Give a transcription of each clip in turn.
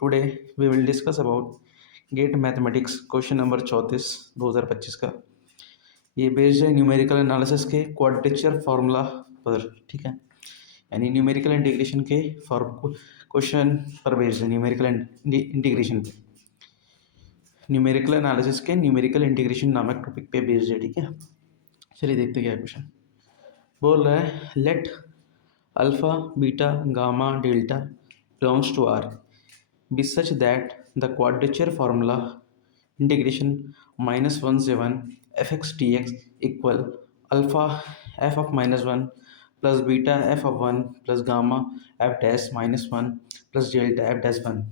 Today we will discuss about GATE mathematics question number 34 2025 का। ये based है numerical analysis के क्वाड्रेचर फार्मूला पर, ठीक है। यानी न्यूमेरिकल इंटीग्रेशन के फॉर्म क्वेश्चन पर बेस्ड है, न्यूमेरिकल इंटीग्रेशन पे, न्यूमेरिकल एनालिसिस के न्यूमेरिकल इंटीग्रेशन नामक टॉपिक पे बेस्ड है, ठीक है। चलिए देखते क्या क्वेश्चन बोल रहा है। Let alpha beta gamma delta belongs to R be such that the quadrature formula integration -1 से 1 fx dx equal alpha f of -1 plus beta f of 1 plus gamma f dash -1 plus delta f dash 1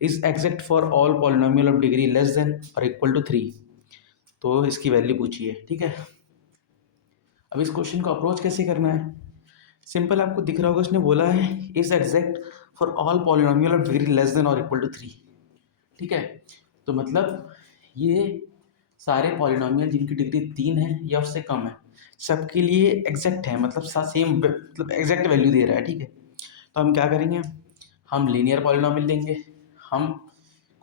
is exact for all polynomial of degree less than or equal to 3। तो इसकी value पूछी है, ठीक है। अब इस question को approach कैसे करना है, सिंपल आपको दिख रहा होगा, उसने बोला है is exact for all polynomial of degree less than और इक्वल टू 3, ठीक है। तो मतलब ये सारे पॉलिनोमियल जिनकी डिग्री 3 है या उससे कम है, सबके लिए एग्जैक्ट है, मतलब सेम, मतलब एग्जैक्ट वैल्यू दे रहा है, ठीक है। तो हम क्या करेंगे, हम लीनियर पॉलिनोमियल लेंगे, हम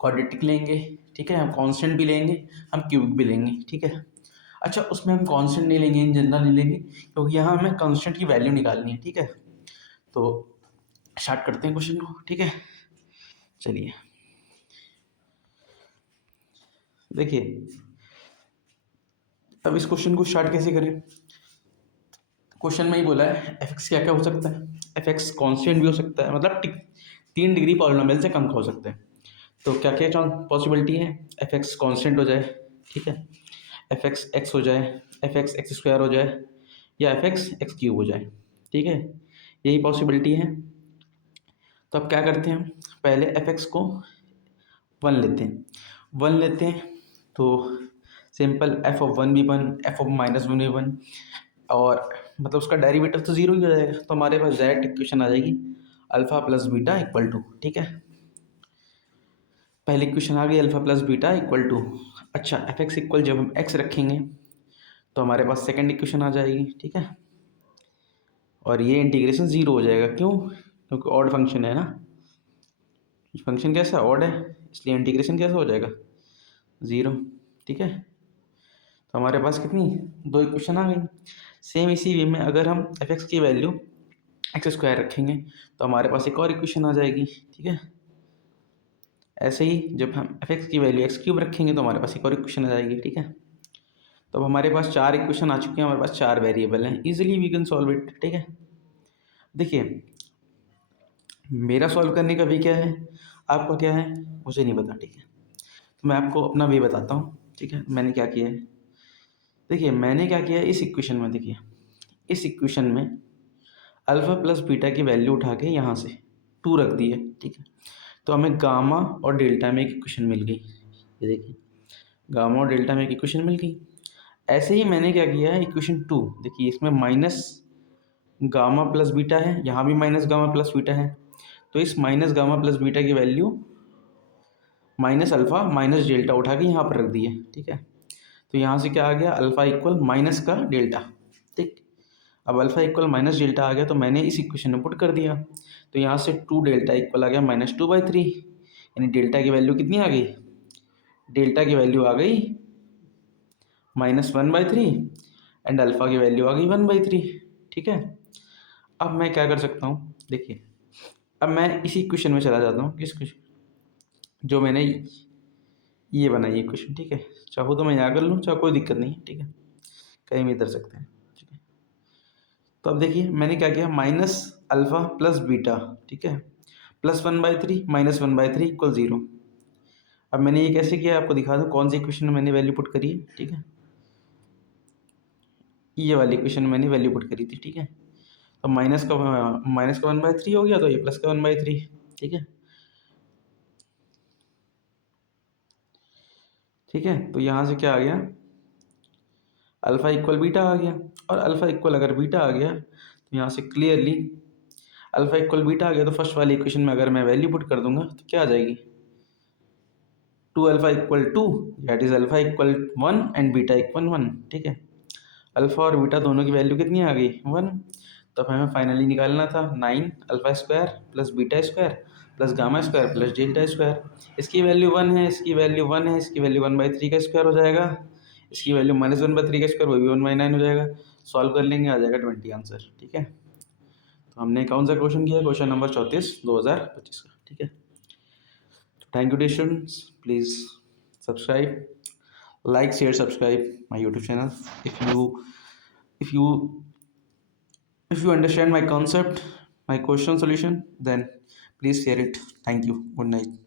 क्वाड्रेटिक लेंगे, ठीक है, हम कांस्टेंट भी लेंगे, हम क्यूबिक भी लेंगे, ठीक है। अच्छा, उसमें हम कांस्टेंट नहीं लेंगे, इन जनरल नहीं लेंगे, क्योंकि यहाँ हमें कांस्टेंट की वैल्यू निकालनी है, ठीक है। तो स्टार्ट करते हैं क्वेश्चन को, ठीक है। चलिए देखिए, अब इस क्वेश्चन को स्टार्ट कैसे करें। क्वेश्चन में ही बोला है एफ एक्स क्या क्या हो सकता है, एफ एक्स कॉन्स्टेंट भी हो सकता है, मतलब 3 डिग्री पॉलिनोमियल से कम का हो सकता है। तो क्या क्या पॉसिबिलिटी है, एफ एक्स कॉन्स्टेंट हो जाए, ठीक है, एफ एक्स एक्स हो जाए, एफ एक्स एक्स स्क्वायर हो जाए, या एफ एक्स एक्स क्यूब हो जाए, ठीक है, यही पॉसिबिलिटी है। तो अब क्या करते हैं, पहले एफ एक्स को 1 लेते हैं, 1 लेते हैं तो सिंपल एफ ऑफ 1 भी 1, एफ ऑफ -1 भी 1, और मतलब उसका डेरिवेटिव तो 0 ही हो जाएगा। तो हमारे पास डायरेक्ट इक्वेशन आ जाएगी alpha plus beta equal to, ठीक है। पहली इक्वेशन आ गई alpha plus beta equal to. अच्छा, एफ एक्स इक्वल जब हम एक्स रखेंगे तो हमारे पास सेकेंड इक्वेशन आ जाएगी, ठीक है। और ये इंटीग्रेशन 0 हो जाएगा, क्यों, क्योंकि ऑड फंक्शन है ना, फंक्शन कैसा ऑड है, इसलिए इंटीग्रेशन कैसा हो जाएगा 0, ठीक है। तो हमारे पास कितनी 2 इक्वेशन आ गई। सेम इसी वे में अगर हम एफ एक्स की वैल्यू एक्स स्क्वायर रखेंगे तो हमारे पास एक और इक्वेशन आ जाएगी, ठीक है। ऐसे ही जब हम एफ एक्स की वैल्यू एक्स क्यूब रखेंगे तो हमारे पास एक और इक्वेशन आ जाएगी, ठीक है। तो अब हमारे पास 4 इक्वेशन आ चुके हैं, हमारे पास 4 वेरिएबल हैं, easily we can solve it, ठीक है। देखिए, मेरा सॉल्व करने का वे क्या है, आपका क्या है, मुझे नहीं पता, ठीक है। तो मैं आपको अपना वे बताता हूँ, ठीक है। मैंने क्या किया है, देखिए मैंने क्या किया है इस इक्वेशन में, देखिए इस इक्वेशन में अल्फा प्लस बीटा की वैल्यू उठा के यहाँ से 2 रख दी है, ठीक है। तो हमें गामा और डेल्टा में एक इक्वेशन मिल गई, ये देखिए गामा और डेल्टा में एक इक्वेशन मिल गई। ऐसे ही मैंने क्या किया है इक्वेशन 2, देखिए इसमें माइनस गामा प्लस बीटा है, यहाँ भी माइनस गामा प्लस बीटा है, तो इस माइनस गामा प्लस बीटा की value minus alpha minus delta उठा के यहाँ पर रख दी है, ठीक है। तो यहाँ से क्या आ गया, अल्फ़ा इक्वल माइनस का डेल्टा, ठीक। अब अल्फ़ा इक्वल माइनस डेल्टा आ गया तो मैंने इस इक्वेशन में पुट कर दिया, तो यहाँ से 2 डेल्टा इक्वल आ गया -2/3, यानी डेल्टा की वैल्यू कितनी आ गई, डेल्टा की वैल्यू आ गई -1/3 एंड अल्फ़ा की वैल्यू आ गई 1/3, ठीक है। अब मैं क्या कर सकता हूँ, देखिए अब मैं इसी क्वेश्चन में चला जाता हूँ, किस क्वेश्चन जो मैंने ये बनाई है क्वेश्चन, ठीक है। चाहो तो मैं यहाँ कर लूँ, चाहे कोई दिक्कत नहीं है, ठीक है, कहीं भी कर सकते हैं, ठीक है। तो अब देखिए मैंने क्या किया, माइनस अल्फ़ा प्लस बीटा, ठीक है, +1/3 -1/3 इक्वल 0। अब मैंने ये कैसे किया आपको दिखा दूँ, कौन सी इक्वेशन में मैंने वैल्यू पुट करी है, ठीक है, ये वाली इक्वेशन में मैंने वैल्यू पुट करी थी, ठीक है। तो माइनस का 1/3 हो गया, तो ये प्लस का 1/3, ठीक है, ठीक है। तो यहाँ से क्या आ गया, अल्फ़ा इक्वल बीटा आ गया, और अल्फ़ा इक्वल अगर बीटा आ गया तो यहाँ से क्लियरली अल्फ़ा इक्वल बीटा आ गया, तो फर्स्ट वाली इक्वेशन में अगर मैं वैल्यू पुट कर दूंगा तो क्या आ जाएगी, 2 alpha equal 2, that is alpha equal 1 and beta equal 1, ठीक है। अल्फ़ा और बीटा दोनों की वैल्यू कितनी आ गई 1। तो हमें फाइनली निकालना था 9 alpha square plus beta square plus gamma square plus delta square. इसकी वैल्यू 1 है, इसकी वैल्यू 1 है, इसकी वैल्यू 1/3 का स्क्वायर हो जाएगा, इसकी वैल्यू -1/3 का स्क्वायर, वो भी 1/9 हो जाएगा। सॉल्व कर लेंगे, आ जाएगा 20 आंसर। ठीक है, तो हमने कौन सा क्वेश्चन किया? क्वेश्चन नंबर 34 2025 का। ठीक है, thank you students, please subscribe, like, share, subscribe my YouTube channel. If you if you understand my concept, my question solution, then please share it. Thank you. Good night.